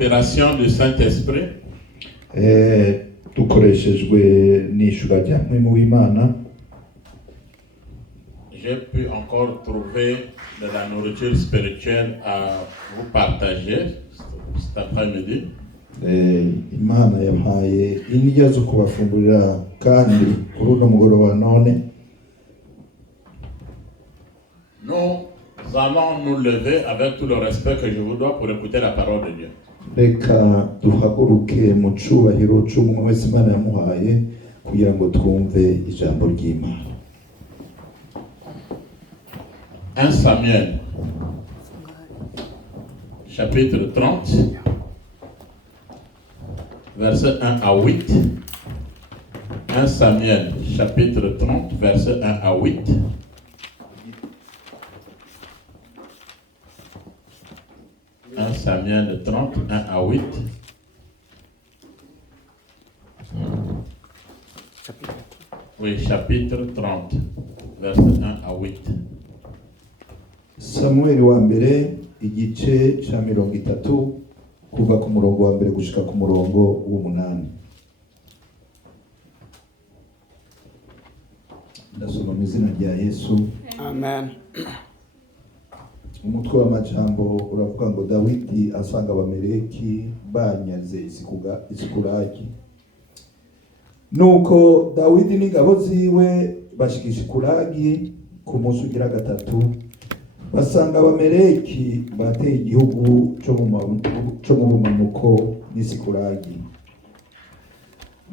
inspiration du Saint-Esprit, dukoreshejwe n'ishura rya Mpwemu w'Imana, j'ai pu encore trouver de la nourriture spirituelle à vous partager cet après-midi. Imana yampaye indya zo kubafungurira kandi kuri uno mugoroba none. Nous allons nous lever avec tout le respect que je vous dois pour écouter la parole de Dieu. Reka duhaguruke mu cubahiro c'umwe wese Imana yamuhaye kugira ngo twumve ijambo ry'Imana. 1 Samuel, chapitre 30, versets 1 à 8. 1 Samuel, chapitre 30, versets 1 à 8. Samuel 30, 1 à 8. Oui, chapitre 30, verset 1 à 8. Samuel wa mbere igice ca 30 kuva ku murongo wa mbere gushika ku murongo w'8. Ndasoma mu izina rya Yesu. Amen. Umutwe w'amajambo uravuga ngo Dawidi asanga Abameleki banyaze Isikulagi. Nuko Dawidi n'ingabo ziwe bashikisha Isikulagi ku munsi ugira gatatu, basanga Abameleki bateye igihugu co mu bumanuko n'Isikulagi.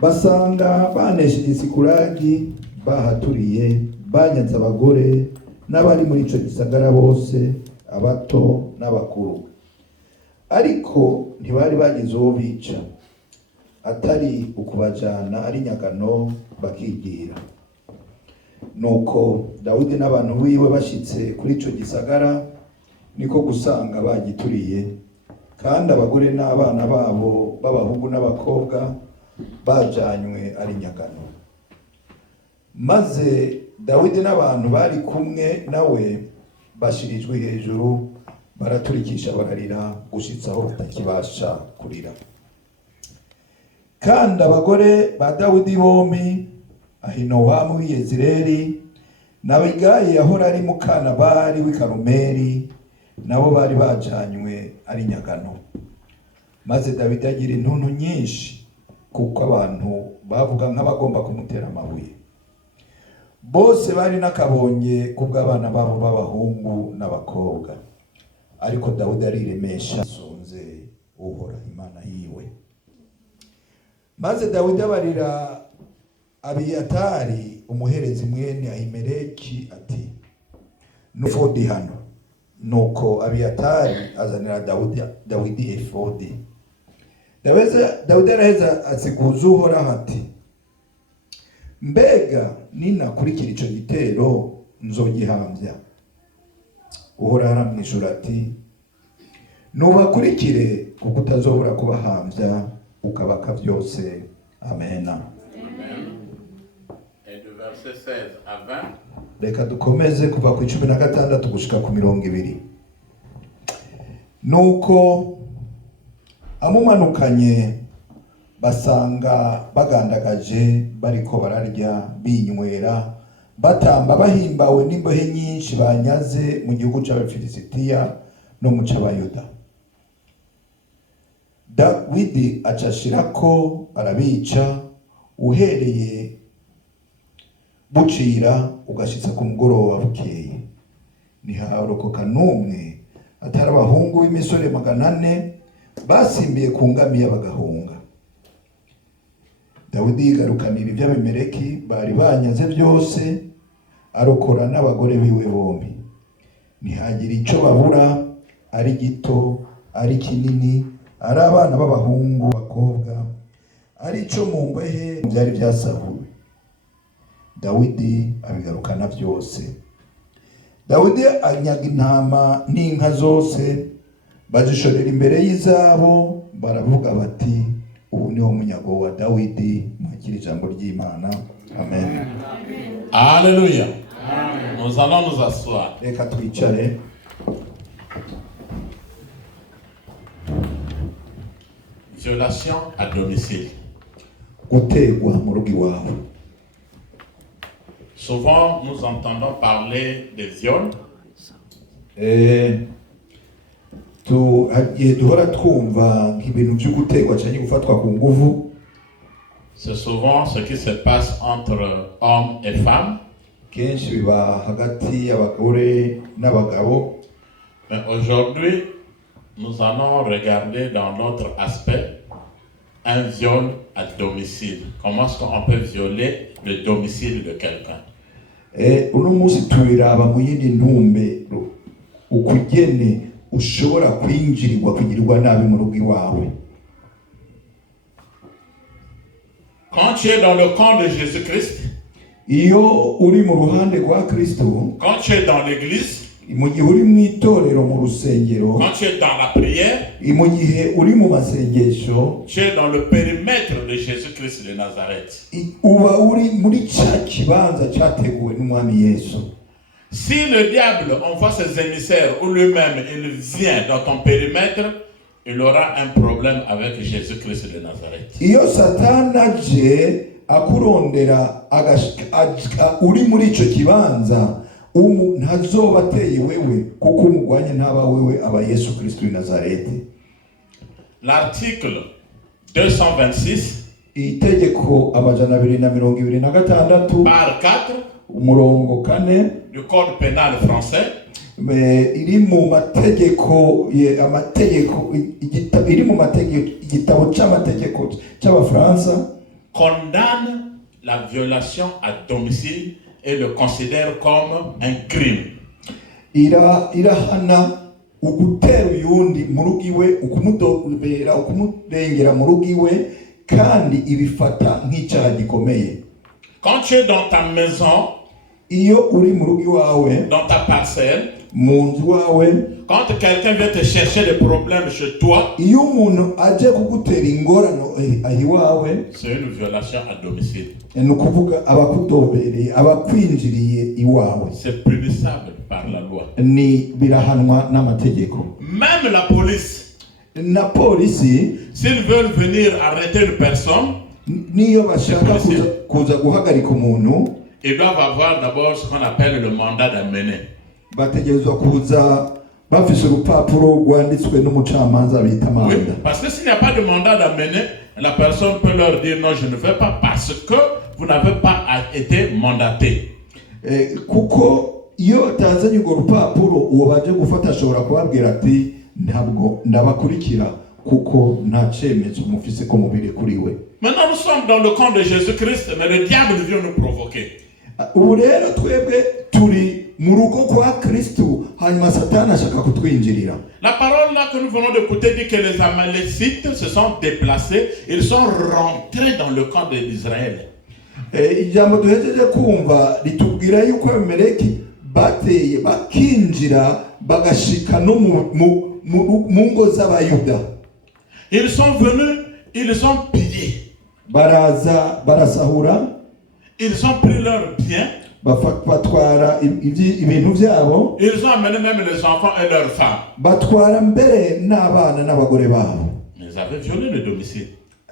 Basanga banesheje Isikulagi, bahaturiye, banyaze abagore n'abari muri ico gisagara bose, abato n'abakuru. Ariko ntibari bagize uwo bica, atari ukubajana ari nyagano bakigira. Nuko Dawidi n'abantu biwe bashitse kuri ico gisagara, niko gusanga bagituriye, kandi abagore n'abana babo b'abahungu n'abakobwa bajanywe ari nyagano. Maze Dawidi n'abantu bari kumwe nawe bashirijwe hejuru, baraturikisha bararira gushitsa aho batakibasha kurira. Kandi abagore ba Dawidi bombi, Ahinowamu w'i Yezireli na Abigayi yahora ari mukana bari w'i Karumeli, nabo bari bajanywe ari nyagano. Maze Dawidi agira intuntu nyinshi, kuko abantu bavuga nk'abagomba kumutera amabuye. Bose bari nakabonye kubw'abana babo b'abahungu n'abakobwa. Ariko Dawidi ariremesha asunze Uhora Imana yiwe. Maze Dawidi abarira Abiyatari umuherezi mwene Ahimeleki ati, "Nufodi hano." Nuko Abiyatari azanira Dawidi efodi. Dawidi araheza asiguza Uhoraho ati, "Mbega ninakurikira ico gitero nzogihambya?" Uhoraho aramwishura ati, "Nubakurikire, kuko utazobura kubahambya ukabaka vyose." Amena. Et de verset 16 à 20. Reka dukomeze kuva ku 16 gushika ku 20. Nuko amumanukanye basanga bagandagaje, bariko bararya binywera, batamba bahimbawe n'imbohe nyinshi banyaze mu gihugu c'Abafilisitiya no mu c'Abayuda. Dawidi acashirako arabica, uhereye bucira ugashitsa ku mugoroba bukeye. Ntiharokoka n'umwe atari abahungu b'imisore 400 basimbiye ku ngamiya bagahunga. Dawidi yigarukanira iby'Abimeleki bari banyaze byose, arokora n'abagore biwe bombi. Ntihagira ico babura, ari gito ari kinini, ari abana b'abahungu bakobwa, ari ico mu mbehe byari byasahuwe. Dawidi abigarukana byose. Dawidi anyaga intama n'inka zose, bazishorera imbere y'izabo, baravuga bati, "Ubu niwo munyago wa Dawidi." Mwakira ijambo ry'Imana. Amen. Alléluia. Nous allons nous asseoir. Reka twicare. Violation à domicile. gutegwa mu rugo iwawe. Souvent, nous entendons parler de viol. Duhora twumva nk'ibintu byo gutegwa cyangwa gufatwa ku nguvu. C'est souvent ce qui se passe entre hommes et femmes. Kenshi biba hagati y'abagore n'abagabo. Mais aujourd'hui, nous allons regarder dans l'autre aspect un viol à domicile. Comment est-ce qu'on peut violer le domicile de quelqu'un? Uno munsi tubiraba mu yindi ntumbero ukugene ushobora kwinjirirwa kugirirwa nabi mu rugo iwawe. Quand tu es dans le camp de Jésus-Christ, iyo uri mu ruhande rwa Kristo, quand tu es dans l'église, mu gihe uri mu itorero mu rusengero, quand tu es dans la prière, mu gihe uri mu masengesho, tu es dans le périmètre de Jésus-Christ de Nazareth. uba uri muri cya kibanza cyateguwe n'umwami Yesu. Si le diable envoie ses émissaires ou lui-même il vient dans ton périmètre, il aura un problème avec Jésus-Christ de Nazareth. Iyo Satani aje akurondera uri muri icyo kibanza, ntazoba ateye wewe kuko umugwanya ntaba wewe aba Yesu Kristo w'i Nazareti. L'article 226 itegeko amajana 226 par 4 umurongo 4 du code pénal français iri mu mategeko igitabo cy'amategeko cy'abafaransa condamne la violation à domicile et le considère comme un crime. irahana ugutera uyundi mu rugo iwe, ukumudobera, ukumurengera mu rugo iwe, kandi ibifata nk'icyaha gikomeye. Quand tu es dans ta maison, iyo uri mu rugo iwawe, dans ta parcelle, mu nzu iwawe, quand quelqu'un vient te chercher des problèmes chez toi, iyo umuntu aje kugutera ingorano iwawe, c'est une violation à domicile. ni ukuvuga abakudobereye, abakwinjiriye iwawe, c'est punissable par la loi. ni birahanwa n'amategeko. Même la police, na polisi, s'ils veulent venir arrêter une personne, niyo bashaka kuza guhagarika umuntu, ils doivent avoir d'abord ce qu'on appelle le mandat d'amener. bategerezwa kuza bafise urupapuro rwanditswe n'umucamanza bita manda. Oui, parce que s'il n'y a pas de mandat d'amener, la personne peut leur dire non, je ne veux pas parce que vous n'avez pas été mandaté. Kuko iyo tanzanye urwo rupapuro, uwo baje gufata ashobora kubabwira ati ntabwo ndabakurikira kuko nta cyemezo mufise ko mubiri kuri we. Maintenant nous sommes dans le camp de Jésus-Christ, mais le diable vient nous provoquer. Ubu rero twebwe turi mu rugo kwa Kristo, hanyuma Satani ashaka kutwinjirira. La parole là que nous venons d'écouter dit que les Amalécites se sont déplacés, ils sont rentrés dans le camp d'Israël. Ijambo duhejeje kumva ritubwira yuko Abameleki bateye bakinjira bagashika no mu ngo z'Abayuda. Ils sont venus, ils ont pillé. Baraza barasahura. Ils ont pris leurs biens. Batwara ibintu byabo. Ils ont amené même les enfants et leurs femmes. Batwara mbere n'abana n'abagore babo. Ils avaient violé le domicile.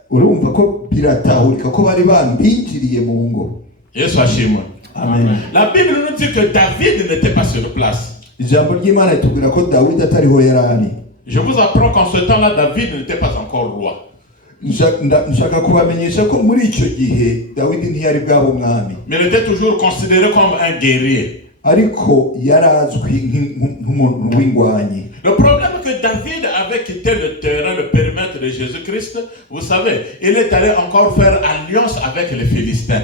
Urumva ko biratahurika ko bari bambinjiriye mu ngo. Yesu ashimwe. Amen. La Bible nous dit que David n'était pas sur place. Ijambo ry'Imana ritubwira ko Dawidi atariho yarari. Je vous apprends qu'en ce temps-là, David n'était pas encore roi. Nshaka kubamenyesha ko muri icyo gihe Dawidi ntiyari bwabo umwami. Mais il était toujours considéré comme un guerrier. Ariko yarazwi nk'umuntu w'ingwanyi. Le problème est que David avait quitté le terrain, le périmètre de Jésus-Christ. Vous savez, il est allé encore faire alliance avec les Philistins.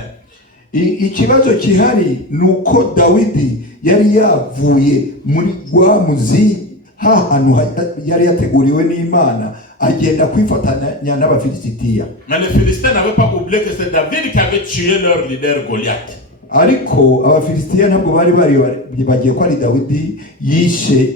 Ikibazo kihari nuko Dawidi yari yavuye muri Rwamuzi, hantu yari yateguriwe n'Imana, agenda kwifatanya n'Abafilisitiya. Mais les Philistins n'avaient pas oublié que c'est David qui avait tué leur leader Goliath. Ariko Abafilisitiya ntabwo bari bagiye ko ari Dawidi yishe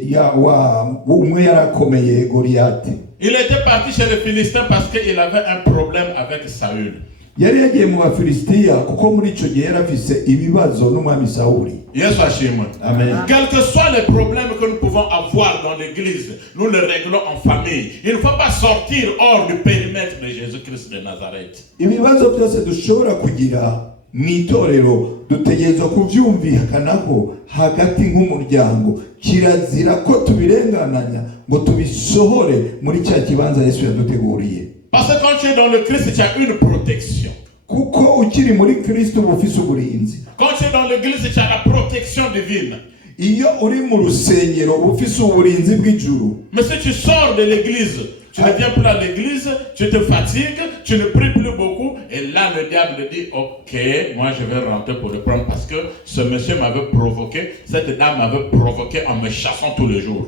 umwe yarakomeye Goliath. Il était parti chez les Philistins parce qu'il avait un problème avec Saül. yari yagiye mu Bafilisitiya kuko muri ico gihe yari afise ibibazo n'umwami Sawuli. Yes, Hachim. Amen. Quels que soient les problèmes que nous pouvons avoir dans l'église, nous les réglons en famille. Il ne faut pas sortir hors du périmètre de Jésus-Christ de Nazareth. Ibibazo byose dushobora kugira mw'itorero dutegerezwa kuvyumvikanaho hagati nk'umuryango. Kirazira ko tubirengananya ngo tubisohore muri cya kibanza Yesu yaduteguriye. Parce que quand tu es dans le Christ, tu as une protection. Kuko ukiri muri Kristo bufise uburinzi. Quand tu es dans l'église, tu as la protection divine. Iyo uri mu rusengero bufise uburinzi bw'ijuru. Mais si tu sors de l'église, tu ne viens plus à l'église, tu te fatigues, tu ne pries plus beaucoup, et là le diable dit, ok, moi je vais rentrer pour le prendre parce que ce monsieur m'avait provoqué, cette dame m'avait provoqué en me chassant tous les jours.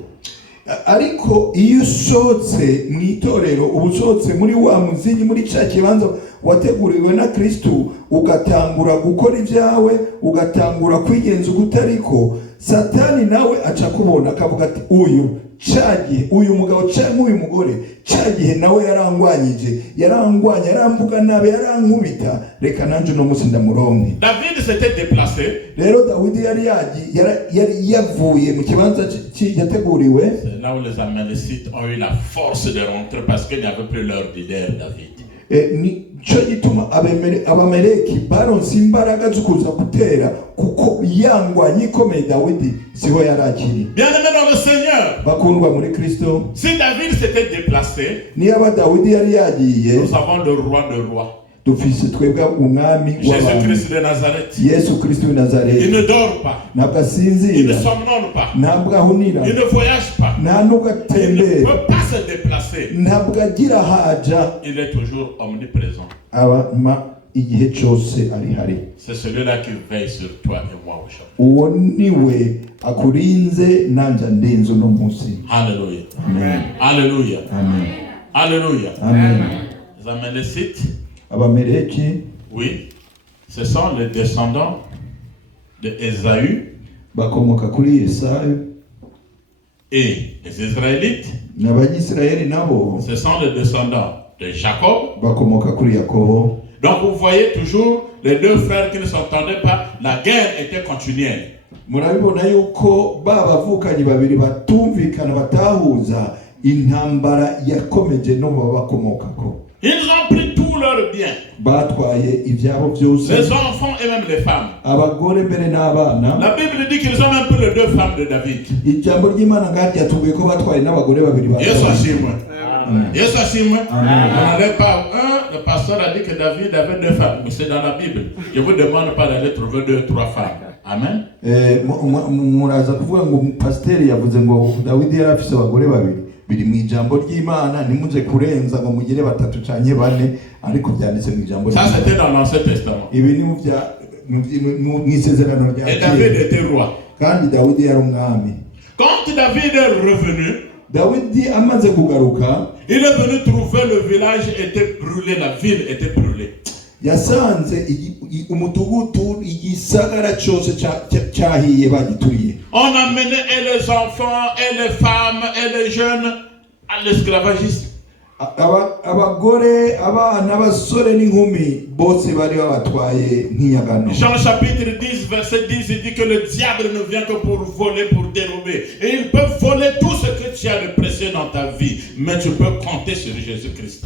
Ariko iyo usohotse mw'itorero usohotse muri wa muzinyi muri cya kibanza wateguriwe na Kristo ugatangura gukora ibyawe ugatangura kwigenza ugutariko Satani nawe aca kubona akavuga ati uyu mugabo cyangwa uyu mugore cyagihe nawe yarangwanya yaramvuga nabe yarankubita reka nanje no musi ndamuronke. David s'était déplacé. Rero Dawidi yari yavuye mu kibanza yateguriwe. C'est là où les Amalécites ont eu la force de rentrer parce qu'il n'y avait plus leur leader David. Nico gituma abameleki baronse imbaraga zo kuza gutera kuko yangwanye ikomeye Dawidi siho yarakiri. Bien-aimés dans le Seigneur, bakundwa muri Kristo, si David s'était déplacé, niba Dawidi yari yagiye, nous avons le roi de rois, dufise twebwe umwami Jésus-Christ de Nazareth. Yesu Kristo de Nazareth. Il ne dort pas, ntabwo il asinzira, ne somnole pas, ntabwo ahunira, il ne voyage pas, nta nubwo il ne atembera, peut pas se déplacer. ntabwo agira haja, Il est toujours omniprésent. aba igihe cyose ari hari. C'est celui-là qui veille sur toi et moi aujourd'hui. Uwo niwe akurinze nanje ndenzo no munsi. Alléluia. Amen. Alléluia. Amen. Alléluia. Amen. Les Amalécites, Abameleki oui, ce sont les descendants de Ésaü, bakomoka kuri Yesayu, et les Israélites, n'Abanyisirayeli nabo ce sont les descendants de Jacob. bakomoka kuri Yakobo. Donc vous voyez toujours les deux frères qui ne s'entendaient pas, la guerre était continuelle. Murabibona yuko bavukanyi babiri batumvikana batahuza intambara yakomeje no babakomokako. Ils ont pris tous leurs biens, Batwaye ibyabo byose, les enfants et même les femmes. abagore mbere n'abana. La Bible dit qu'ils ont même pris les deux femmes de David. Ijambo ry'Imana ngati yatubuye ko batwaye n'abagore babiri ba Yesu Dawidi. ashimwe. Amen. Yesu ashimwe. Amen. On n'allait pas. Le pasteur a dit que David avait deux femmes, mais c'est dans la Bible. Je vous demande pas d'aller trouver 2 ou 3 femmes. Amen. Muraza kuvuga ngo pasiteri yavuze ngo Dawidi yari afise abagore babiri. Biri mu ijambo ry'Imana, nimuze kurenza ngo mugire 3 canke 4, ariko byanditse mu ijambo. Ça c'était dans l'Ancien Testament. Ibi ni mu isezerano rya Et David était roi. kandi Dawidi yari umwami. Quand David est revenu, Dawidi amaze kugaruka, il est venu trouver le village était brûlé, la ville était brûlée. yasanze umudugudu igisagara cyose cyahiye bagituriye. On a mené et les enfants et les femmes et les jeunes à l'esclavagisme. Abagore, abana, abasore n'inkumi bose bari babatwaye nk'iyagano. Jean chapitre 10 verset 10 il dit que le diable ne vient que pour voler, pour dérober. Et il peut voler tout ce que tu as de précieux dans ta vie, mais tu peux compter sur Jésus-Christ.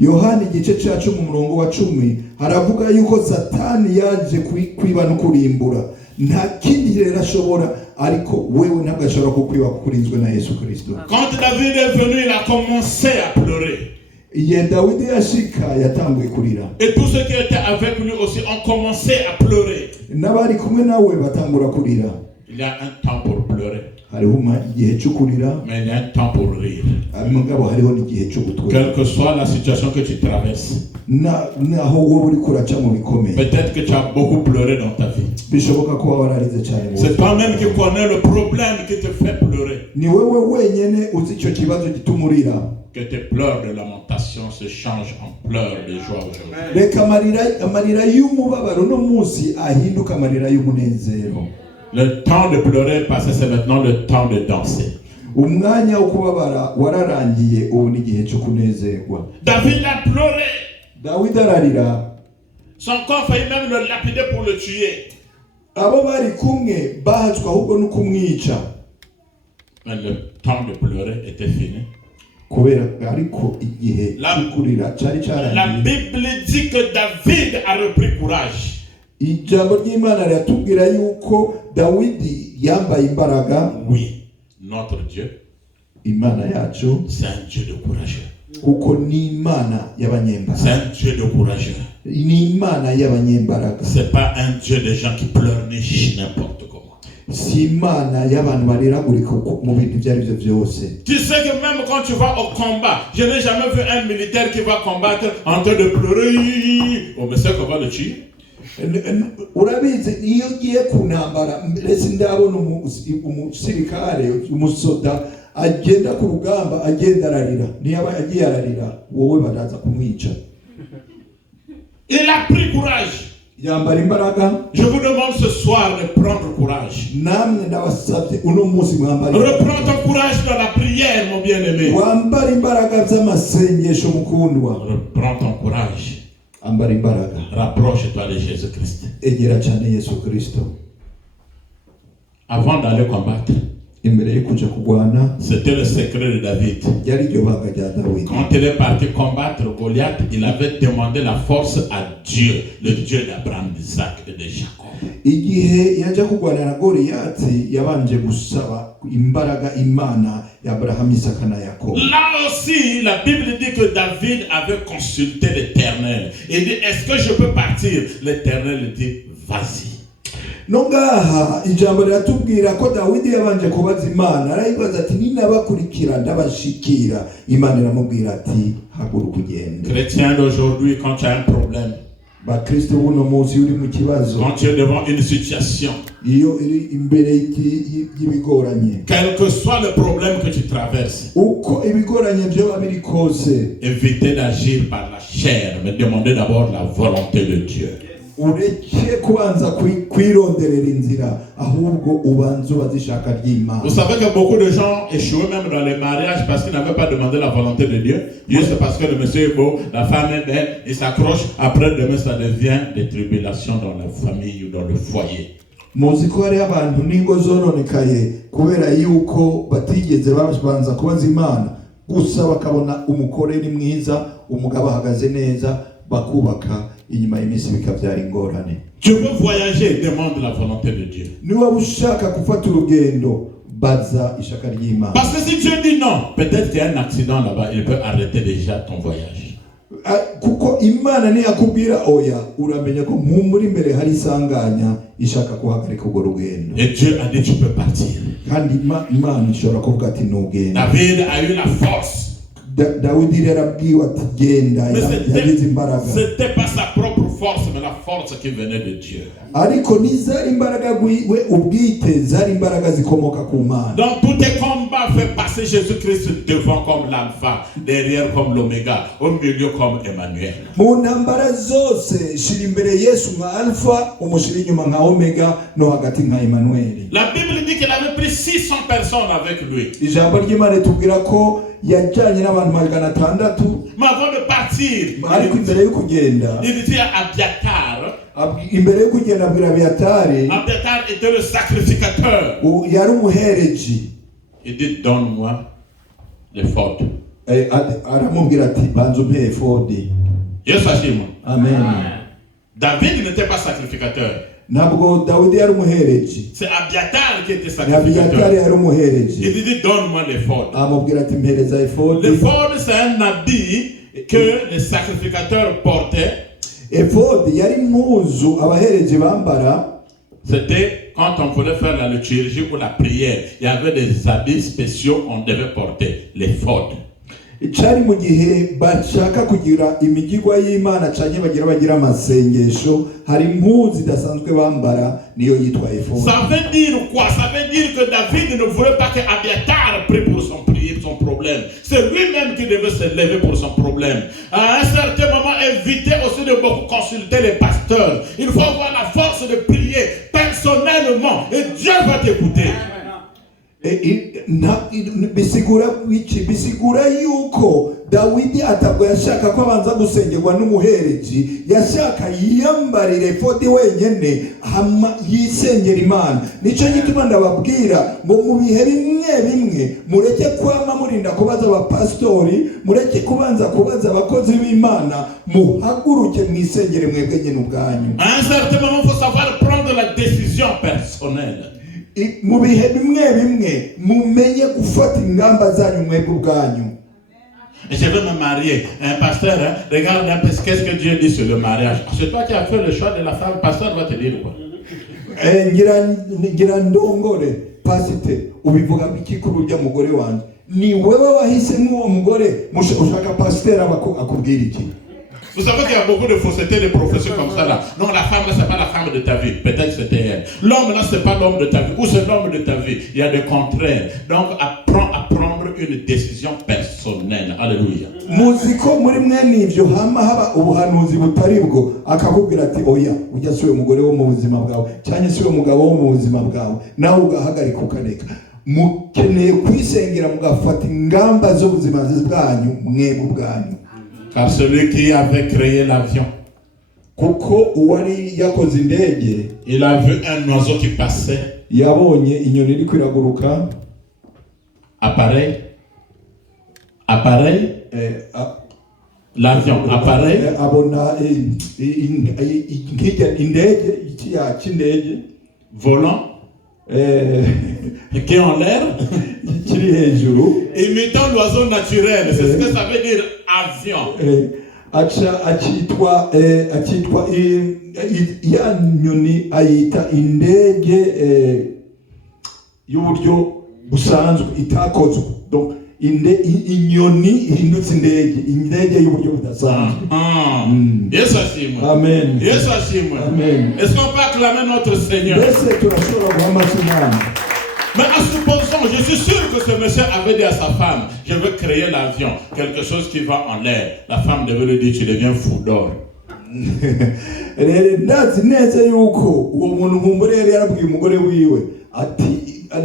Yohani igice cya 10 umurongo wa 10 haravuga yuko Satani yaje kwiba no kurimbura. Nta kindi rero ashobora, ariko wewe ntabwo ashobora kukwiba kurinzwe na Yesu Kristo. Quand David est venu, il a commencé à pleurer. Igihe Dawidi yashika yatanguye kurira. Et tous ceux qui étaient avec lui aussi ont commencé à pleurer. N'abari kumwe nawe batangura kurira. Il y a un temps pour pleurer. Hariho igihe cyo kurira, mais il y a un temps pour rire. mugabo hariho n'igihe cyo gutwara. Quelle que soit la situation que tu traverses. Naho wowe uri kuraca mu bikomeye. Peut-être que tu as beaucoup pleuré dans ta vie. Bishoboka ko wararize cyane. C'est toi-même qui connais le problème qui te fait pleurer. Ni wewe wenyene uzi icyo kibazo gitumurira. Que tes pleurs de lamentation se changent en pleurs de joie aujourd'hui. Reka amarira y'umubabaro no munsi ahinduka amarira y'umunezero. Le temps de pleurer est passé, c'est maintenant le temps de danser. Umwanya wo kubabara wararangiye, ubu ni igihe cyo kunezerwa. David a pleuré. Dawidi ararira. Son corps faillit même le lapider pour le tuer. abo bari kumwe bahazwa ahubwo no kumwica. Mais le temps de pleurer était fini. Kubera ariko igihe cy'ukurira cyari La cyarangiye. Bible dit que David a repris courage. Ijambo ry'Imana riratubwira yuko Dawidi yambaye imbaraga. Oui, notre Dieu, Imana yacu c'est un Dieu de courageux. kuko ni Imana C'est y'abanyembaraga. un Dieu de courageux. Ni Imana y'abanyembaraga. C'est pas un Dieu des gens qui pleurnichent n'importe comment. Si Imana y'abantu bariragurika mu bintu ibyo ari byo byose. Tu sais que même quand tu vas au combat, je n'ai jamais vu un militaire qui va combattre en train de pleurer. On me sait qu'on va le tuer. Urabizi iyo ugiye ku ntambara mbese ndabona umusirikare umusoda agenda ku rugamba agenda ararira, niyo aba yagiye ararira wowe baraza kumwica. Il a pris courage. Yambara imbaraga. Je vous demande ce soir de prendre courage. Namwe ndabasabye uno munsi mwambara. Reprends ton courage dans la prière, mon bien-aimé. Wambara imbaraga z'amasengesho mukundwa. Reprends ton courage. Ambara imbaraga. Rapproche-toi de Jésus-Christ. Egera cyane Yesu Kristo. Avant d'aller combattre, Imbere yo kuja kugwana, c'était le secret de David. yari iryo banga rya Dawidi. Quand il est parti combattre Goliath, il avait demandé la force à Dieu, le Dieu d'Abraham, d'Isaac et de Jacob. Igihe yaje kugwana na Goliyati yabanje gusaba imbaraga Imana ya Abraham, Isaka na Yakobo. Là aussi, la Bible dit que David avait consulté l'Éternel. Il dit, est-ce que je peux partir? L'Éternel dit, vas-y. Nongaha ijambo riratubwira ko Dawidi yabanje kubaza Imana, arayibaza ati ninabakurikira ndabashikira. Imana iramubwira ati haguruka ugende. Chrétien d'aujourd'hui, quand tu as un problème, Bakristo buno munsi uri mu kibazo, quand tu es devant une situation, iyo iri imbere y'ibigoranye, quel que soit le problème que tu traverses, uko ibigoranye byoba biri kose, évitez d'agir par la chair, mais demandez d'abord la volonté de Dieu. ureke kubanza kwironderera inzira, ahubwo ubanza ubazishaka ry'Imana. Vous savez que beaucoup de gens échouent même dans les mariages parce qu'ils n'avaient pas demandé la volonté de Dieu. Juste parce que le monsieur est beau, la femme est belle, il s'accroche. Après demain, ça devient des tribulations dans la famille ou dans le foyer. Muzi ko hari abantu n'ingo zononekaye kubera yuko batigeze babanza kubaza Imana, gusa bakabona umugore ni mwiza, umugabo ahagaze neza, bakubaka inyuma y'iminsi bikabyara ingorane. Tu veux voyager, demande la volonté de Dieu. Niba ushaka gufata urugendo, baza ishaka ry'Imana. Parce que si Dieu dit non, peut-être qu'il y a un accident là-bas, il peut arrêter déjà ton voyage. Kuko Imana niyakubwira oya, uramenya ko muri imbere hari isanganya ishaka kuhagarika urwo rugendo. Et Dieu a dit tu peux partir. Kandi Imana ishobora kuvuga ati ntugende. David a eu la force. Dawidi yarabwiwe ati genda, yagize imbaraga. C'était pas sa propre force, mais la force qui venait de Dieu. Ariko nizari imbaraga we ubwite, zari imbaraga zikomoka ku Mana. Dans tous tes combats, fais passer Jésus-Christ devant comme l'alpha, derrière comme l'oméga, au milieu comme Emmanuel. Mu ntambara zose shira imbere Yesu nka alpha, umushira inyuma nka omega, no hagati nka Emmanuel. La Bible dit qu'il avait pris 600 personnes avec lui. Ijambo ry'Imana tubwira ko yajyanye n'abantu 600. Mais avant de partir, ariko imbere yo kugenda, il dit à Abiatar. Imbere yo kugenda abwira Abiatari, Abiatar était le sacrificateur. yari umuhereji. Il dit donne-moi l'éphod. Aramubwira ati banza umpe efodi. Yesu ashimwe. Amen. David n'était pas sacrificateur. Ntabwo Dawidi yari umuhereji. C'est Abiatar qui était Abiatari sacrificateur. yari umuhereji. Il dit donne-moi l'éphod. Amubwira ati mpereza efodi. L'éphod, c'est un habit que les sacrificateurs portaient. Efodi yari impuzu abahereji bambara. C'était quand on voulait faire la liturgie ou la prière. Il y avait des habits spéciaux on devait porter. L'éphod. Cyari mu gihe bashaka kugira imigigwa y'Imana cyane bagira amasengesho, hari impuzu idasanzwe bambara niyo yitwa efodi. Ça veut dire quoi? Ça veut dire que David ne voulait pas que Abiatar prie pour son problème. C'est lui-même qui devait se lever pour son problème. À un certain moment, évitez aussi de beaucoup consulter les pasteurs. Il faut avoir la force de prier personnellement et Dieu va t'écouter. bisigura yuko Dawidi atabwo yashaka ko abanza gusengerwa n'umuhereji, yashaka yiyambarire efodi wenyene hama yisengera Imana. Nico gituma ndababwira ngo mu bihe bimwe mureke kwama murinda kubaza abapastori, mureke kubanza kubaza abakozi b'Imana, muhaguruke mwisengere mwebwe nyene ubwanyu. À un certain moment, il faut savoir prendre la décision personnelle. Mu bihe bimwe mumenye gufata ingamba zanyu mwebwe ubwanyu. Et je veux me marier. Un pasteur, hein, regarde un peu qu'est-ce que Dieu dit sur le mariage. C'est toi qui as fait le choix de la femme. Le pasteur va te dire quoi? Ngira ndongore pasite ubivuga iki kuri urya mugore wanje? Ni wewe wahisemo uwo mugore, ushaka pasteur akubwira iki? Vous savez qu'il y a beaucoup de fausseté de professeurs comme ça là. Non, la femme là, c'est pas la femme de ta vie. Peut-être c'était elle. L'homme là, c'est pas l'homme de ta vie. Ou c'est l'homme de ta vie. Il y a des contraires. Donc, apprends à prendre une décision personnelle. Alléluia. Muziko muri mwene ivyo hama haba ubuhanuzi butari bwo akakubwira ati oya ujya siwe mugore wo mu buzima bwawe cyane siwe mugabo wo mu buzima bwawe nawe ugahagarika ukaneka. Mukeneye kwisengera mugafata ingamba zo buzima bwanyu mwebwe ubwanyu. Car celui qui avait créé l'avion, kuko uwari yakoze indege, il a vu un oiseau qui passait. Yabonye inyoni iri kwiraguruka. Appareil. L'avion, appareil. Abona indege, indege. Volant. Qui est en l'air. Imitant l'oiseau naturel. C'est ce que ça veut dire avion. Achitwa ya nyoni ayita indege y'uburyo busanzwe itakozwe. Donc inyoni ihindutse indege y'uburyo budasanzwe. Yesu ashimwe. Amen. Yesu ashimwe. Amen. Est-ce qu'on peut acclamer notre Seigneur? Mais supposons, je suis sûr que ce monsieur avait dit à sa femme, je veux créer l'avion, quelque chose qui va en l'air. La femme devait lui dire, tu deviens fou d'or. Ndazi neza yuko uwo muntu nkumbure yari yarabwiye umugore wiwe ati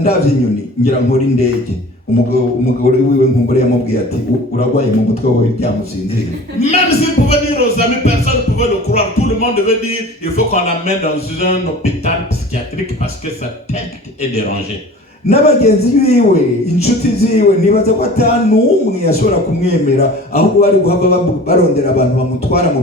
ndavye inyoni ngira nkora indege. Umugore wiwe nkumbure yamubwiye ati uragwaye mu mutwe wawe byamusinzira. Même s'il pouvait dire aux amis, personne ne pouvait le croire. Tout le monde devait dire, il faut qu'on l'amène dans un hôpital psychiatrique parce que sa tête est dérangée. N'abagenzi biwe inshuti ziwe nibaza ko atanumwe yashobora kumwemera ahubwo bari guhava barondera abantu bamutwara mu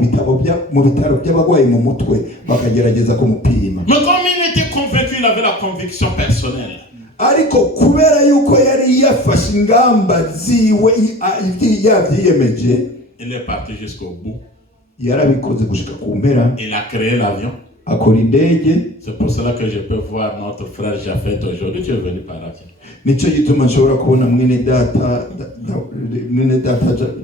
bitaro by'abagwayi mu mutwe bakagerageza kumupima. Mais comme il était convaincu, il avait la conviction personnelle. Ariko kubera yuko yari yafashe ingamba ziwe yavyiyemeje, il est parti jusqu'au bout. Yarabikoze gushika ku mpera. Il a créé l'avion. C'est pour cela que je peux voir notre frère Japhet aujourd'hui. Tu es venu par avion. Nico gituma nshobora kubona mwene data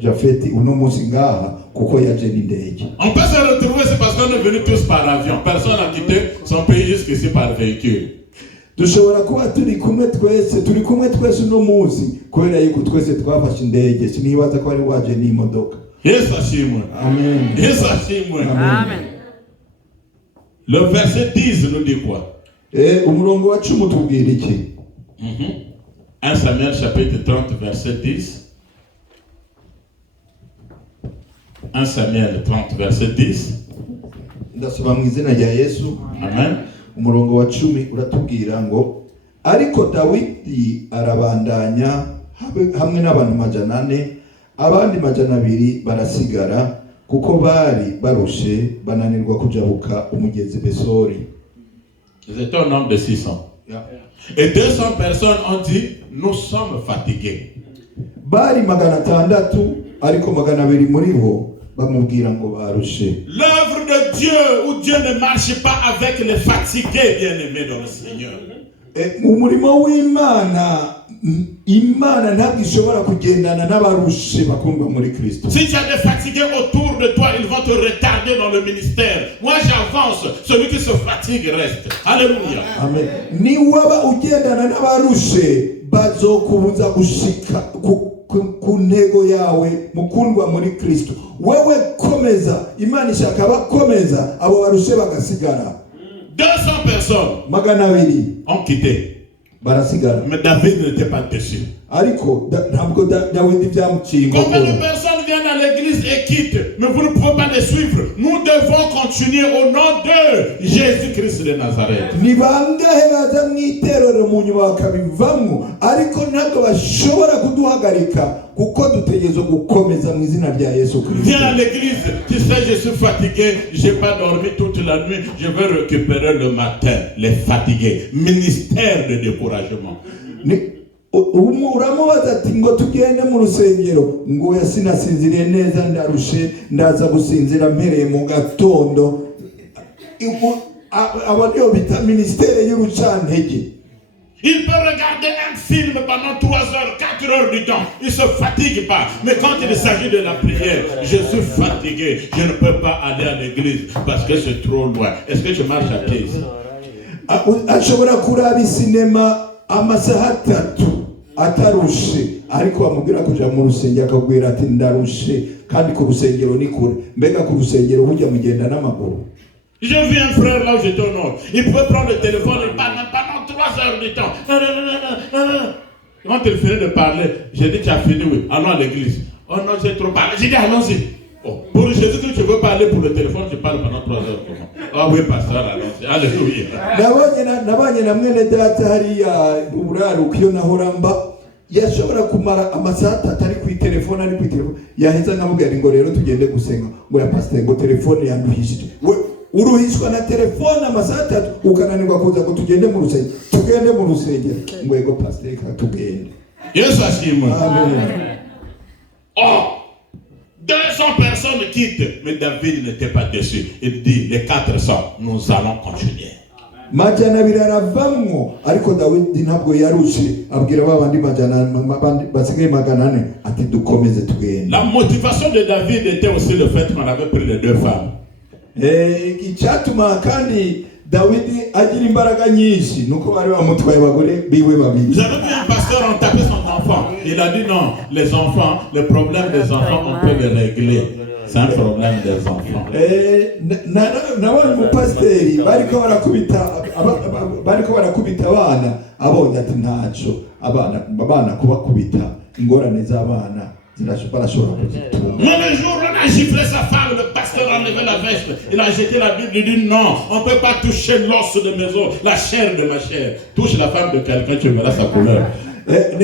Japhet uno munsi ngaha kuko yaje n'indege. On peut se retrouver, c'est parce qu'on est venus tous par avion. Personne n'a quitté son pays jusqu'ici par véhicule. Dushobora kuba turi kumwe twese uno munsi kubera yuko twese twafashe indege. Sinibaza ko ari waje n'imodoka. Yesu ashimwe. Amen. Yesu ashimwe. Amen. Le verset 10 nous dit quoi? Umurongo wa 10 tubwira iki? 1 Samuel chapitre 30 verset 10. 1 Samuel 30 verset 10. Ndasoma mu izina rya Yesu. Amen. Umurongo wa 10 uratubwira ngo ariko Dawidi arabandanya hamwe n'abantu 400, abandi 200 barasigara kuko bari barushe bananirwa kujabuka umugezi Besori. C'était un nombre de 600. Yeah. Et 200 personnes ont dit, nous sommes fatigués. Bari 600 ariko 200 muri bo bamubwira ngo barushe. L'œuvre de Dieu où Dieu ne marche pas avec les fatigués, bien-aimés dans le Seigneur. Umurimo w'Imana, Imana ntabwo ishobora kugendana n'abarushe bakundwa muri Kristo. Si tu as des fatigués autour de toi, ils vont te retarder dans le ministère. Moi j'avance, celui qui se fatigue reste. Alléluia. Amen. Ni waba ugendana n'abarushe bazokubuza gushika ku ntego yawe mukundwa muri Kristo. Wewe komeza, Imana ishaka bakomeza, abo barushe bagasigara. 200 personnes 200 ont quitté. barasigara. Mais David n'était pas déçu. Ariko ntabwo Dawidi byamuciye Combien de ingokoro. personnes viennent à l'église et quittent, mais vous ne pouvez pas les suivre. Nous devons continuer au nom de Jésus-Christ de Nazareth. Ni bangahe baza mu iterero mu nyuma bakabivamo, ariko ntabwo bashobora kuduhagarika kuko dutegereje gukomeza mu izina rya Yesu Kristo. Viens à l'église, tu sais je suis fatigué, j'ai pas dormi toute la nuit, je vais récupérer le matin. Les fatigués, ministère de découragement. Uramubaza ati ngo tugende mu rusengero, ngo sinasinziriye neza ndarushe, ndaza gusinzira mpereye mu gatondo. Abo niyo bita ministère y'urucantege. Il peut regarder un film pendant 3 heures, 4 heures du temps. Il ne se fatigue pas. Mais quand il s'agit de la prière, je suis fatigué. Je ne peux pas aller à l'église parce que c'est trop loin. Est-ce que tu marches à pied ici? Ashobora kuraba sinema amasaha 3 atarushe, ariko bamubwira kuja mu rusengero akabwira ati ndarushe, kandi ku rusengero ni kure. Mbega ku rusengero bujya mugenda n'amaguru. J'ai vu un frère là où j'étais au nord. Il pouvait prendre le téléphone et parler pendant 3 heures du temps. Quand il finit de parler, j'ai dit tu as fini, oui. Allons à l'église. Oh non, j'ai trop parlé. J'ai dit allons-y. Oh, pour Jésus que tu veux parler pour le téléphone, tu parles pendant 3 heures. Ah oui, pasteur, allons-y. Alléluia. Nabanye na mwene data hariya uburaruko iyo nahoramba, yashobora kumara amasaha 3 ari ku telefone, ari ku telefone. Yaheza nkamubwira ngo rero tugende gusenga. Ngo ya pastor ngo telefone yanduhishije. Uruhishwa na telefone amasaha 3 ukananirwa kuza ngo tugende mu rusengero. Tugende mu rusengero. Ngo ego pastor ka tugende. Yesu ashimwe. Amen. Oh, 200 personnes quittent, mais David n'était pas déçu. Il dit, les 400, nous allons continuer. Majana biraravamwo, ariko Dawidi ntabwo yarushe, abwira babandi majana basigaye magana 4 ati dukomeze tugende. La motivation de David était aussi le fait qu'on avait pris les 2 femmes. Icyatuma kandi Dawidi agira imbaraga nyinshi nuko bari bamutwaye abagore biwe babiri. J'avais vu un pasteur en taper son enfant. Il a dit non, les enfants, le problème des enfants, on peut les régler. C'est un problème des enfants. Nabonye umupasiteri bariko barakubita abana, abonye ati ntaco abana kubakubita ingorane z'abana barashobora kuzitunga. Mais le jour où on a giflé sa femme, le pasteur a enlevé la veste, il a jeté la Bible, il dit non, on ne peut pas toucher l'os de mes os, la chair de ma chair. Touche la femme de quelqu'un, tu verras sa couleur.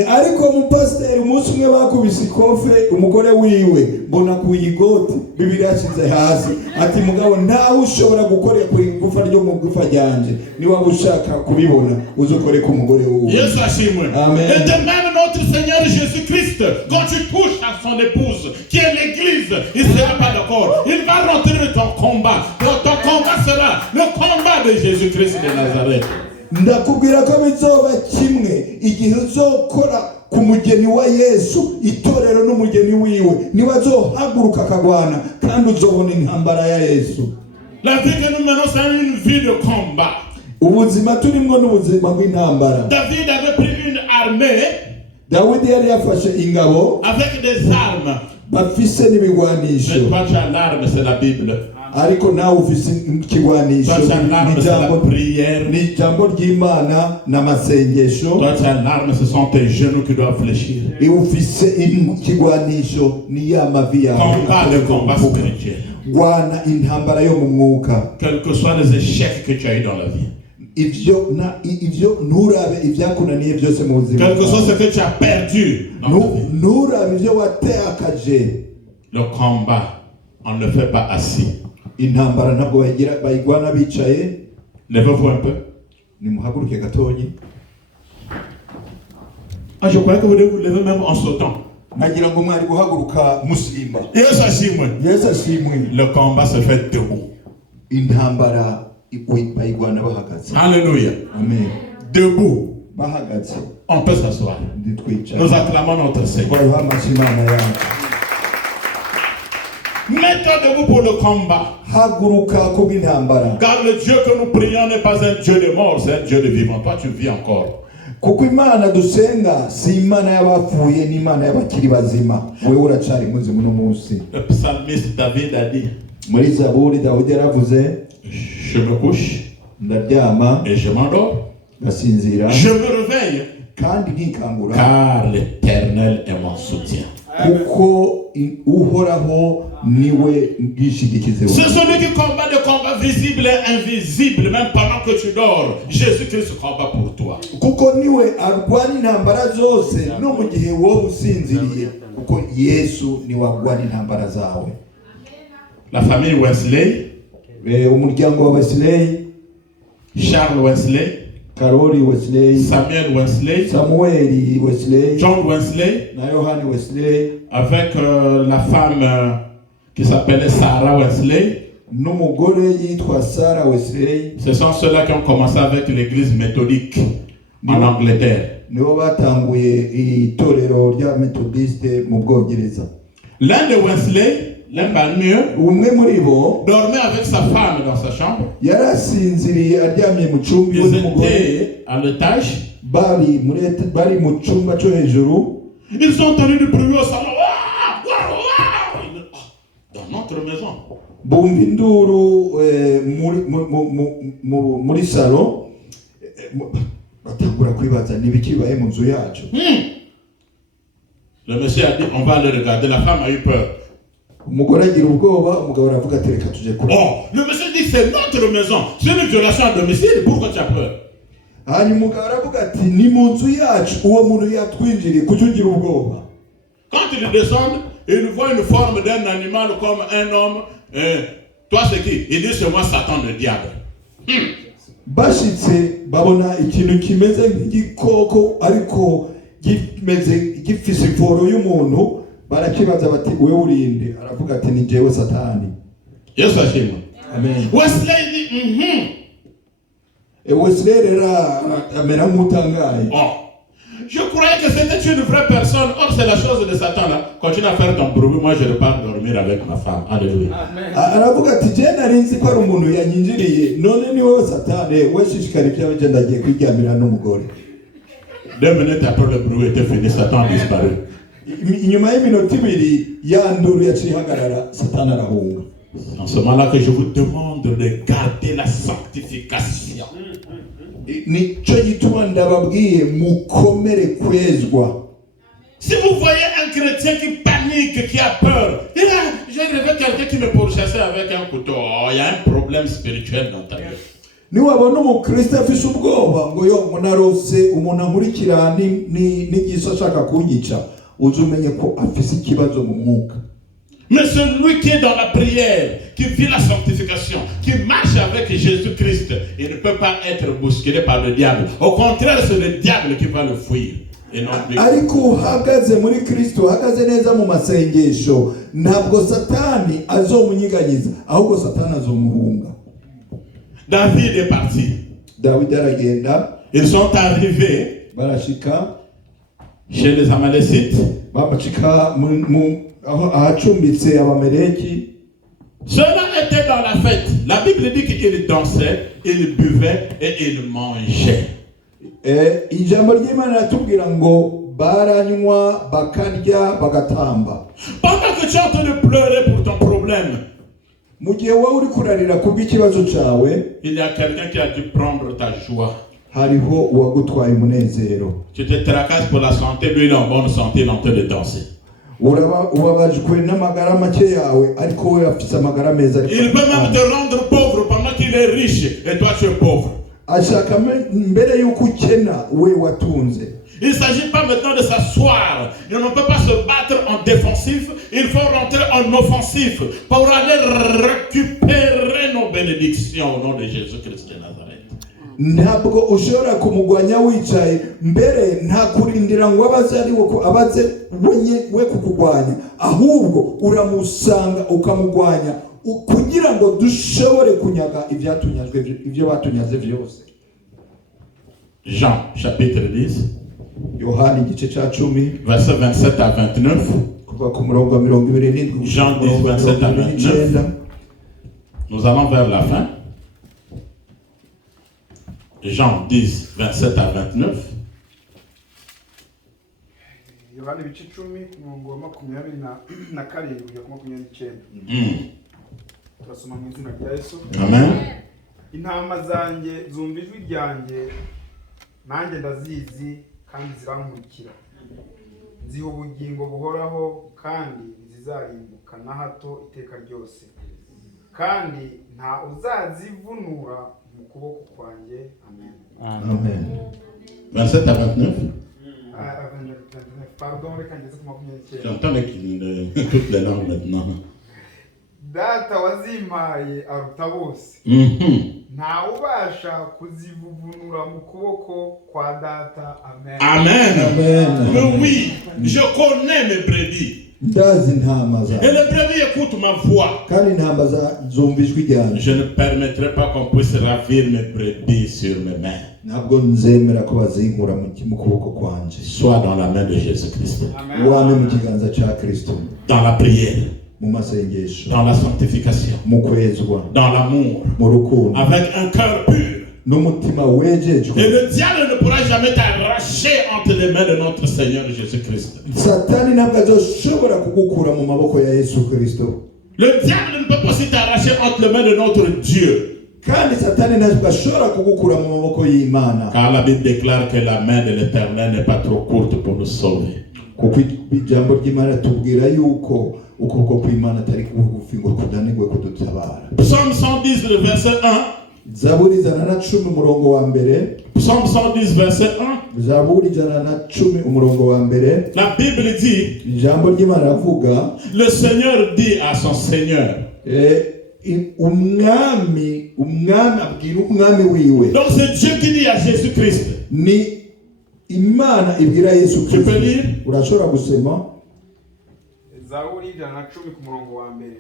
Ariko umupasiteri umunsi umwe bakubise ikofe umugore wiwe mbona kuyigoti Biblia yashize hasi ati mugabo ntawe ushobora gukorera ku igufa ryo mu gufa ryanje niba ushaka kubibona uzokore ku mugore wiwe. Yesu ashimwe. Amen. Et de même notre Seigneur Jésus-Christ, quand tu touches à son épouse qui est l'église, il ne sera pas d'accord. Il va rentrer dans ton combat. Ton combat sera le combat de Jésus-Christ de Nazareth. Ndakubwira ko bizoba kimwe igihe uzokora ku mugeni wa Yesu, itorero n'umugeni wiwe nibazohaguruka kagwana kandi uzobona intambara ya Yesu. La vie que nous menons, c'est une vie de combat. Ubuzima turimo n'ubuzima bw'intambara. David avait pris une armée. Dawidi yari yafashe ingabo avec des armes. Bafise n'ibigwanisho. Mais toi tu as l'arme, c'est la Bible. Ariko nawe ufise ikigwanisho ni jambo ry'Imana n'amasengesho. Toi tu as l'arme, ce sont tes genoux qui doivent fléchir. Et ufise ikigwanisho ni ya mavi yawe. Combat le combat spirituel. Gwana intambara yo mu mwuka. Quels que soient les échecs que tu as eu dans la vie. Ivyo nurabe ivyakunaniye byose mu buzima. Quel que soit ce que tu as perdu dans ta vie. Nurabe ivyo watakaje. Le combat, on ne le fait pas assis. Intambara ntabwo bayigwana bicaye. Levez-vous un peu. Nimuhaguruke gatonyi. Ah, je croyais que vous devez vous lever même en sautant. Nagira ngo mwari guhaguruka musimba. Yesu ashimwe. Yesu ashimwe. Le combat se fait debout. Intambara bayigwana bahagaze. Alléluia. Amen. Debout. Bahagaze. On peut s'asseoir. Nous acclamons notre Seigneur. Mets-toi debout pour le combat. Car le Dieu que nous prions n'est pas un Dieu de mort, c'est un Dieu de vivant. Toi, tu vis encore. Kuko Imana dusenga si Imana y'abapfuye ni Imana y'abakiri bazima. Wewe uracari muzima no munsi. Le psalmiste David a dit, muri Zaburi Dawidi yaravuze, je me couche ndaryama et je m'endors, ngasinzira Je me réveille, kandi nkikangura car l'Éternel est mon soutien. kuko uhoraho niwe bwishigikize C'est celui qui combat des combats visibles et invisibles, même pendant que tu dors. Jésus-Christ combat pour toi. kuko niwe arwana intambara zose no mu gihe wowe usinziriye, kuko Yesu niwe arwana intambara zawe. La famille Wesley, umuryango wa Wesley, Charles Wesley, Karoli Wesley, Samuel Wesley, Samuel Wesley, John Wesley, na Yohani Wesley, avec la femme qui s'appelait Sarah Wesley. n'umugore yitwa Sarah Wesley. Ce sont ceux-là qui ont commencé avec l'église méthodique en Angleterre. Nibo batanguye itorero rya Methodiste mu Bwongereza. L'un de Wesley, l'un parmi eux, Umwe muri bo dormait avec sa femme dans sa chambre. yarasinziriye aryamye mu cyumba Ils n'umugore, étaient à l'étage. bari mu cyumba cyo hejuru. Ils ont entendu du bruit au salon. Dans notre maison. Bumva induru muri salo, batangura kwibaza n'ibiki bibaye mu nzu yacu. Le monsieur a dit, on va aller regarder. La femme a eu peur. Umugore agira ubwoba, umugabo aravuga ati reka tujye kureba. Oh, le monsieur dit, c'est notre maison. C'est une violation à domicile. Pourquoi tu as peur? Hanyuma umugabo aravuga ati ni mu nzu yacu, uwo muntu yatwinjiriye, kuki ugira ubwoba? Quand ils descendent, ils voient une forme d'un animal comme un homme. Toi, c'est qui? Il dit, c'est moi, Satan, le diable. Bashitse babona ikintu kimeze nk'igikoko ariko gifise imforo y'umuntu, barakibaza bati wewe urinde? Aravuga ati ni jewe Satani. Yesu ashimwe. Amen. Wesley dit, Wesley rero amera nk'utangaye. Oh, je croyais que c'était une vraie personne. Or, c'est la chose de Satan là. Continue à faire ton bruit. Moi, je repars dormir avec ma femme. Alléluia. Aravuga ati je nari nzi ko ari umuntu yanyinjiriye, none ni wowe Satani, we shishikara ibyawe, je ndagiye kwiryamira n'umugore. 2 minutes après le bruit était fini, Satan a disparu. Inyuma y'iminota ibiri ya nduru yaciye ihagarara, Satani arahunga. C'est en ce moment-là que je vous demande de garder la sanctification. Nico gituma ndababwiye mukomere kwezwa. Si vous voyez un chrétien qui panique, qui a peur, j'ai rêvé quelqu'un qui me pourchassait avec un couteau. Oh, il y a un problème spirituel dans ta vie. Niwabona umukristo afise ubwoba ngo yo munarose umuntu ankurikira n'igiso ashaka kunyica, uzumenye ko afise ikibazo mu mwuka. Mais celui qui est dans la prière, qui vit la sanctification, qui marche avec Jésus-Christ, il ne peut pas être bousculé par le diable. Au contraire, c'est le diable qui va le fuir. Et non lui. Ariko uhagaze muri Kristo, uhagaze neza mu masengesho, ntabwo Satani azomunyiganyiza, ahubwo Satani azomuhunga. David est parti. Dawidi aragenda. Ils sont arrivés barashika chez les Amalécites. Bamashika ahacumbitse Abameleki. Ceux-là étaient dans la fête. La Bible dit qu'ils dansaient, ils buvaient et ils mangeaient. Ijambo ry'Imana ratubwira ngo baranywa, bakarya, bagatamba. Pendant que tu es en train de pleurer pour ton problème, mu gihe wowe uri kurarira kubw'ikibazo cyawe, il y a quelqu'un qui a dû prendre ta joie. Hariho uwagutwaye umunezero. Tu te tracasses pour la santé, lui il est en bonne santé, il est en train de danser. Ubabajwe n'amagara make yawe, ariko we afise amagara meza. Il peut même te rendre pauvre pendant qu'il est riche et toi tu es pauvre. Ashaka mbere yuko ukena we watunze. Il ne s'agit pas maintenant de s'asseoir. On ne peut pas se battre en défensif. Il faut rentrer en offensif pour aller récupérer nos bénédictions au nom de Jésus-Christ de Nazareth. Ntabwo ushobora kumugwanya wicaye, mbere nta kurindira ngo abaze we kukugwanya, ahubwo uramusanga ukamugwanya kugira ngo dushobore kunyaga ibyo batunyaze byose. Jean chapitre 10 Yohani igice cya 10 verset 27 à 29. kuva ku murongo wa 27. Jean 10 27 à 29. Nous allons vers la fin. Jean 10 27 à 29. Yohani ibice 10 umurongo wa 27 kugera ku 29. Turasoma mu izina rya Yesu. Amen. Intama zanjye zumva ijwi ryanjye, nanjye ndazizi kandi zirankurikira. Nziha ubugingo buhoraho kandi zizarimbuka na hato iteka ryose, kandi nta uzazivunura mu kuboko kwanjye. Amen. Amen. 27 à 29. Pardon, reka ngeze ku 29. J'entends toutes les langues maintenant. Data wazimpaye aruta bose, nta ubasha kuzivuvunura mu kuboko kwa data. Amen. Amen. Amen. Mais oui, je connais mes brebis. Ndazi intama Et zawe les brebis écoutent ma voix. kandi intama zumva ijwi ryanjye. Je ne permettrai pas qu'on puisse ravir mes brebis sur mes mains. Ntabwo nzemera ko bazinkura mu kuboko kwanje. Sois dans la main de Jésus-Christ. Wame mu kiganza cya Kristo, Dans la prière, mu masengesho, dans la sanctification, mu kwezwa, dans l'amour, mu rukundo, avec un cœur pur. n'umutima wejejwe. Et le diable ne pourra jamais t'arracher entre les mains de notre Seigneur Jésus-Christ. Satani ntabwo azoshobora kugukura mu maboko ya Yesu Kristo. Le diable ne peut pas aussi t'arracher entre les mains de notre Dieu. Kandi Satani ntabwo ashobora kugukura mu maboko y'Imana. Car la Bible déclare que la main de l'Éternel n'est pas trop courte pour nous sauver. Kuko ijambo ry'Imana tubwira yuko ukuboko kw'Imana atari kugufi ngo kudanigwe kudutabara. Psaume 110, le verset 1. Zaburi 110 umurongo wa mbere. Psaume 110, verset 1. Zaburi 110 umurongo wa mbere. La Bible dit, Ijambo ry'Imana ravuga, le Seigneur dit à son Seigneur. Umwami abwira umwami wiwe. Donc c'est Dieu qui dit à Jésus-Christ. Ni Imana ibwira Yesu Tu peux Kristo. lire? Urashobora gusema Zaburi 110 ku murongo wa mbere.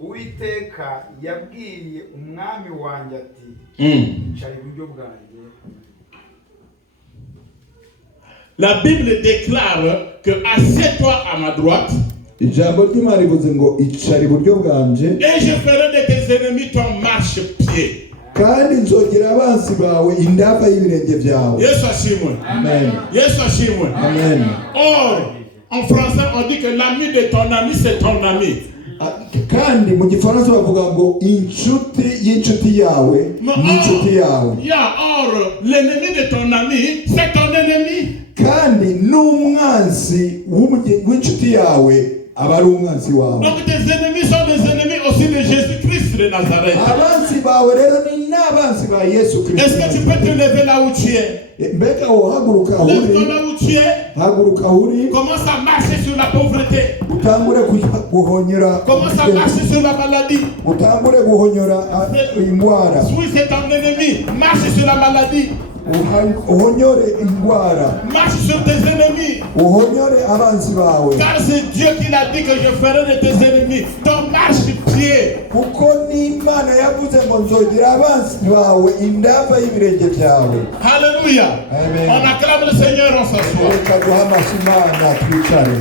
Uwiteka yabwiye umwami wanjye ati, icara iburyo bwanjye. La Bible déclare que assieds-toi à ma droite ijambo ry'Imana rivuze ngo icara iburyo bwanje, et je ferai de tes ennemis ton marchepied. kandi nzogera abansi bawe indava y'ibirenge byawe. Yesu ashimwe. Amen. Yesu ashimwe. Amen. Or, en français, on dit que l'ami de ton ami, c'est ton ami. Kandi mu gifaransa bavuga ngo inshuti y'inshuti yawe ni inshuti yawe. Or, l'ennemi de ton ami, c'est ton ennemi. Kandi n'umwansi w'inshuti yawe aba ari umwansi wawe. Donc tes ennemis sont des ennemis aussi de Jésus-Christ de Nazareth. Abansi bawe rero ni n'abansi ba Yesu Kristo. Est-ce que tu peux te lever là où tu es? Mbega uhaguruka Lève-toi uri, là où tu es. haguruka uri, Commence à marcher sur la pauvreté. utangure guhonyora, Commence à marcher sur la maladie. utangure guhonyora indwara, Oui, c'est ton ennemi. Marche sur la maladie. uhonyore indwara, Marche sur tes ennemis. uhonyore abansi bawe. Car c'est Dieu qui l'a dit que je ferai de tes ennemis ton marche-pied. Kuko n'Imana yavuze ngo nzogera abansi bawe indava y'ibirenge byawe. Alléluia. Amen. On acclame le Seigneur, on s'assoit. Reka duhamase Imana twicare.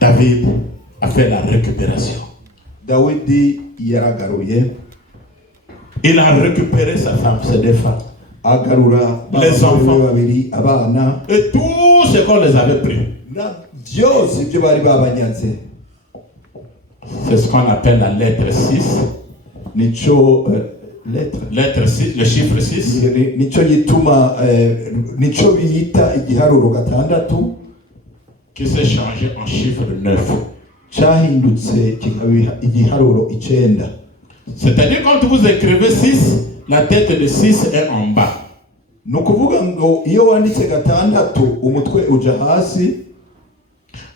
David a fait la récupération. Dawidi yaragaruye, Il a récupéré sa femme, ses deux femmes. agarura Les enfants. babiri abana Et tout ce qu'on les avait pris. na byose ibyo bari babanyaze. C'est ce qu'on appelle la lettre 6. Nico Lettre 6, le chiffre 6. nico gituma nico biyita igiharuro gatandatu Qui s'est changé en chiffre 9. cyahindutse kikaba igiharuro 9. C'est-à-dire quand vous écrivez 6, la tête de 6 est en bas. Ni ukuvuga ngo iyo wanditse gatandatu umutwe uja hasi.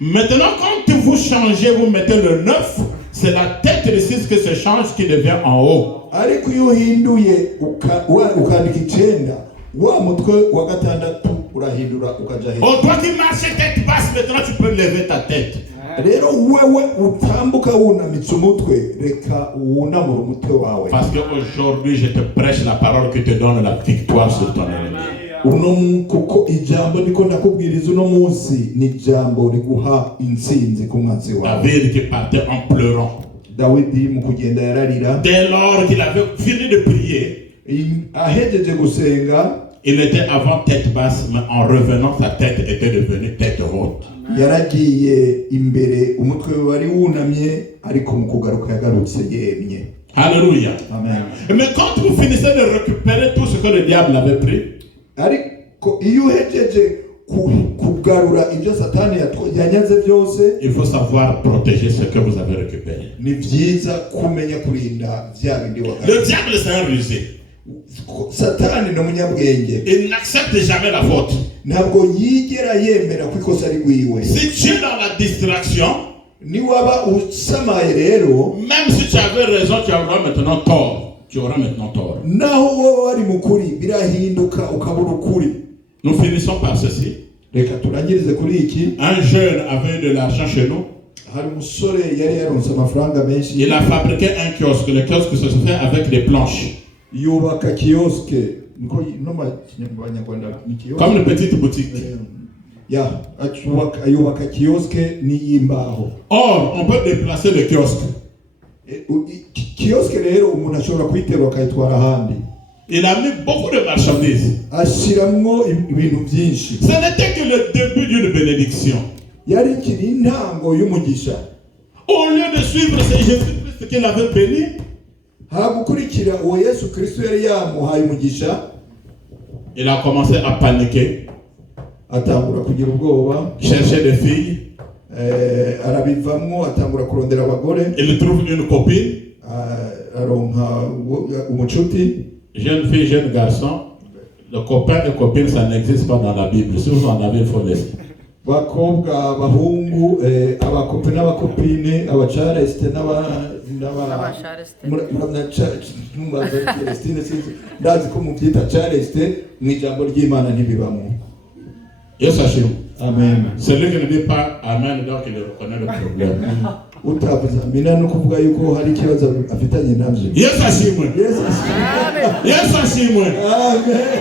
Maintenant, quand vous changez, vous mettez le 9, c'est la tête de 6 qui se change, qui devient en haut. Ariko iyo uhinduye ukandika 9, wa mutwe wa gatandatu urahindura ukaja hejuru. Oh, toi qui marches tête basse, maintenant tu peux lever ta tête. Rero wewe utambuka wunamitse umutwe, reka wunamura umutwe wawe. Parce qu'aujourd'hui, je te prêche la parole qui te donne la victoire sur ton ennemi. Kuko ijambo niko ndakubwiriza uno munsi ni ijambo riguha intsinzi ku mwanzi wawe. David qui partait en pleurant. Dawidi mu kugenda yararira. Dès lors qu'il avait fini de prier, Ahejeje gusenga, il était avant tête basse, mais en revenant, sa tête était devenue tête haute. yaragiye imbere umutwe wari wunamye, ariko mu kugaruka yagarutse yemye. Alléluia. Amen. Mais quand vous finissez de récupérer tout ce que le diable avait pris, ariko iyo uhejeje kugarura ibyo satani yanyaze byose, il faut savoir protéger ce que vous avez récupéré. ni byiza kumenya kurinda bya bindi wagarura. Le diable c'est un rusé. Satani ni umunyabwenge, Il n'accepte jamais la faute. ntabwo yigera yemera ko ikosa ari rwiwe. Si tu es dans la distraction, Ni waba usamaye rero, même si tu avais raison, tu auras maintenant tort. Tu auras maintenant tort. naho wowe wari mukuri birahinduka ukabura ukuri. Nous finissons par ceci. Reka turangirize kuri iki. Un jeune avait de l'argent chez nous. Hari umusore yari yaronse amafaranga menshi, Il a fabriqué un kiosque. Le kiosque se fait avec des planches. yubaka kioske, niko no Banyarwanda ni kioske, Comme une petite boutique. yubaka kioske ni imbaho. Or, on peut déplacer le kiosque. Kioske rero umuntu ashobora kuyiterura akayitwara ahandi. Il a mis beaucoup de marchandises. Ashiramwo ibintu byinshi. Ce n'était que le début d'une bénédiction. Yari ikiri intango y'umugisha. Au lieu de suivre ce Jésus-Christ qu'il avait béni, hagukurikira uwo Yesu Kristo yari yamuhaye umugisha, il a commencé à paniquer, atangura kugira ubwoba, chercher des filles. arabivamwo, atangura kurondera abagore, Il trouve une copine, aronka umucuti. jeune fille, jeune garçon. Le copain et copine, ça n'existe pas dans la Bible. Si vous en avez, il faut laisser. Bakobwa, abahungu, abakope n'abakopine, abacareste ndazi ko mubyita careste mu ijambo ry'Imana ntibibamo. Yes, Hachim. Amen. Celui qui ne dit pas Amen, donc il reconnaît le problème. Utavuze amina no kuvuga yuko hari ikibazo afitanye nabyo. Yes, Hachim. Yes. Yes, Hachim. Amen.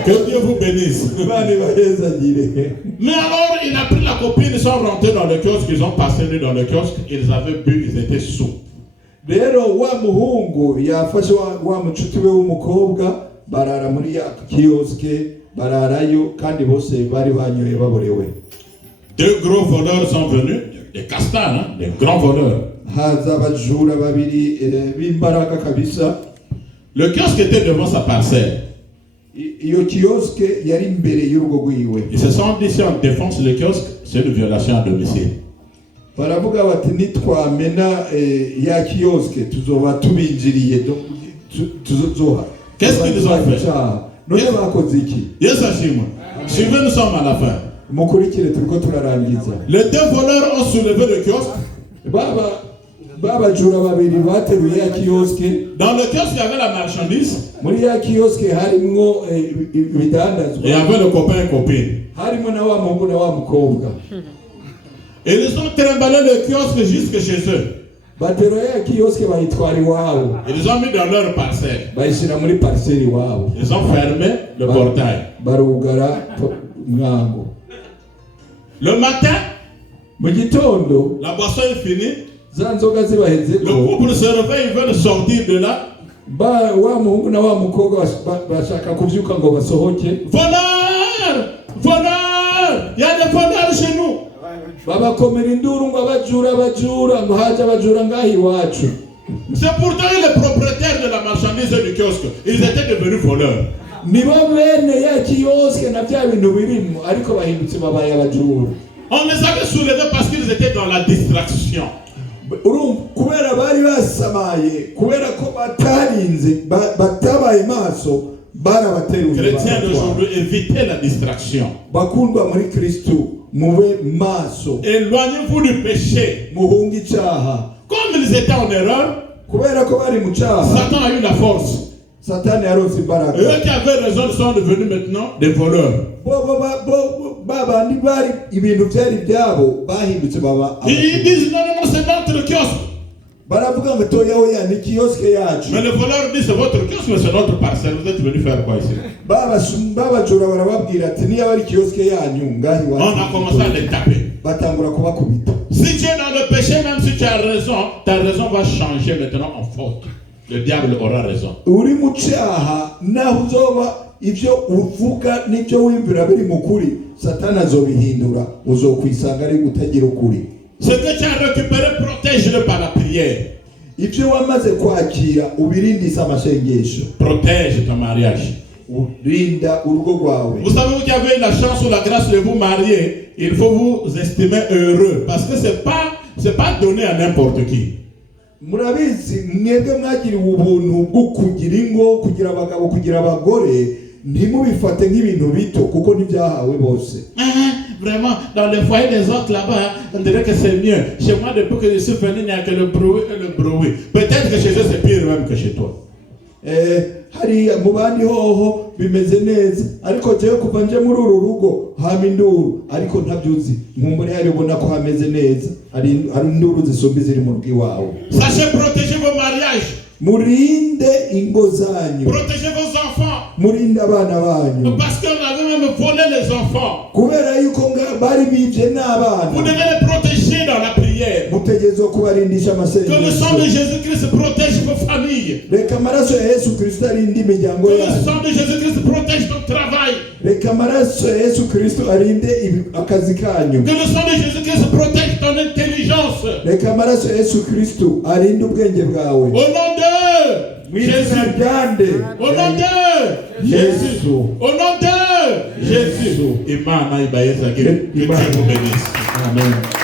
Que Dieu vous bénisse. Bani bahezagire. Mais alors, il a pris la copine, ils sont rentrés dans le kiosque, ils ont passé nuit dans le kiosque, ils avaient bu, ils étaient sous. Rero wa muhungu yafashe wa mucuti we w'umukobwa, barara muri ya kioske, bararayo kandi bose bari banyoye baborewe. Deux gros voleurs sont venus, des castans, hein, des grands voleurs. Haza abajura babiri b'imbaraga kabisa. Le kiosque était devant sa parcelle. Iyo kioske yari imbere y'urugo rwiwe. Ils se sont dit, si on défonce le kiosque, c'est une violation à domicile. Baravuga bati nitwamena ya kioske tuzoba tubinjiriye tuzoha. Qu'est-ce qu'ils ont fait? None bakoze iki? Yes, Hachim. Suivez, nous sommes à la fin. Mukurikire turiko turarangiza. Les deux voleurs ont soulevé le kiosque. Babajura babiri bateruye ya kioske. Dans le kiosque, il y avait la marchandise. Muri ya kioske harimwo ibidandazwa. Et il y avait le copain et copine. Harimo na wa muhungu na wa mukobwa. Et ils ont trimballé le kiosque jusque chez eux. Bateruye ya kioske bayitwara iwabo. Ils ont mis dans leur parcelle. Bayishira muri parcelle iwabo. Ils ont fermé le portail. Barugara mwango. Le matin, Mu gitondo la boisson est finie. za nzoga zibaheze Le ko couple se réveille, ils veulent sortir de là. wa muhungu na wa mukobwa bashaka kuvyuka ngo basohoke. Voleur! Voleur! Il y a des voleurs chez nous. Babakomera induru ngo abajura ngo haje abajura ngaho iwacu. C'est pourtant les propriétaires de la marchandise du kiosque. Ils étaient devenus voleurs. Nibo bene ya kioske na bya bintu birimo ariko bahindutse babaye abajura. On les avait soulevés parce qu'ils étaient dans la distraction. Kubera bari basamaye, kubera ko batarinze batabaye maso, barabateruye. Chrétiens d'aujourd'hui, évitez la distraction. Bakundwa muri Kristo, mube maso. Éloignez-vous du péché. Muhunga icyaha. Comme ils étaient en erreur, Kubera ko bari mu cyaha, Satan a eu la force. Satani yaronse Et imbaraga. eux qui avaient raison sont devenus maintenant des voleurs. Babandi bari ibintu byari byabo bahindutse baba. Ils disent non, non, non, c'est notre kiosque. Baravuga ngo toya oya ni kioske yacu. Mais le voleur dit c'est votre kiosque, mais c'est notre parcelle. Vous êtes venus faire quoi ici? Babajura barababwira ati niyo ari kioske yanyu ngahi On wacu. a commencé à les taper. Batangura kubakubita. Si tu es dans le péché, même si tu as raison, ta raison va changer maintenant en faute. Le diable aura raison. Uri mu cyaha naho uzoba ibyo uvuga n'ibyo wimvira biri mu kuri, Satani azobihindura, uzokwisanga ari gutagira ukuri. Ce que tu as récupéré, protège-le par la prière. ibyo wamaze kwakira ubirindise amasengesho. Protège ton mariage. Urinda urugo rwawe. Vous savez, vous qui avez la chance ou la grâce de vous marier, il faut vous estimer heureux parce que c'est pas donné à n'importe qui. Murabizi mwebwe mwagiriwe ubuntu bwo kugira ingo, kugira abagabo, kugira abagore, ntimubifate nk'ibintu bito kuko ntibyahawe bose. Vraiment, dans le foyer des autres là-bas, on dirait que c'est mieux. Chez moi, depuis que je suis venu, il n'y a que le bruit et le bruit. Peut-être que chez eux, c'est pire même que chez toi. Hariya mu bandi hoho bimeze neza, ariko jewe kuva nje muri uru rugo hama induru, ariko ntabyuzi nkumbure hari ubona ko hameze neza, hari induru zisombi ziri mu rugo iwawe. Sachez protéger vos mariages. Murinde ingo zanyu. Protégez vos enfants. Murinde abana banyu. Parce qu'on avait même volé les enfants. Kubera yuko bari bivye n'abana. Vous devez les protéger dans la prière. Mutegerezwa kubarindisha amasengesho. Que le sang de Jésus-Christ protège vos familles. Reka amaraso ya Yesu Kristo arinde imiryango yanyu. Que yanyu. le sang de Jésus-Christ protège ton travail. Reka amaraso ya Yesu Kristo arinde akazi kanyu. Que le sang de Jésus-Christ protège ton intelligence. Reka amaraso ya Yesu Kristo arinde ubwenge bwawe. Au nom de Jésus. Au nom de Jésus. Au nom de Jésus. Imana ibaye. Que Dieu vous bénisse. Amen.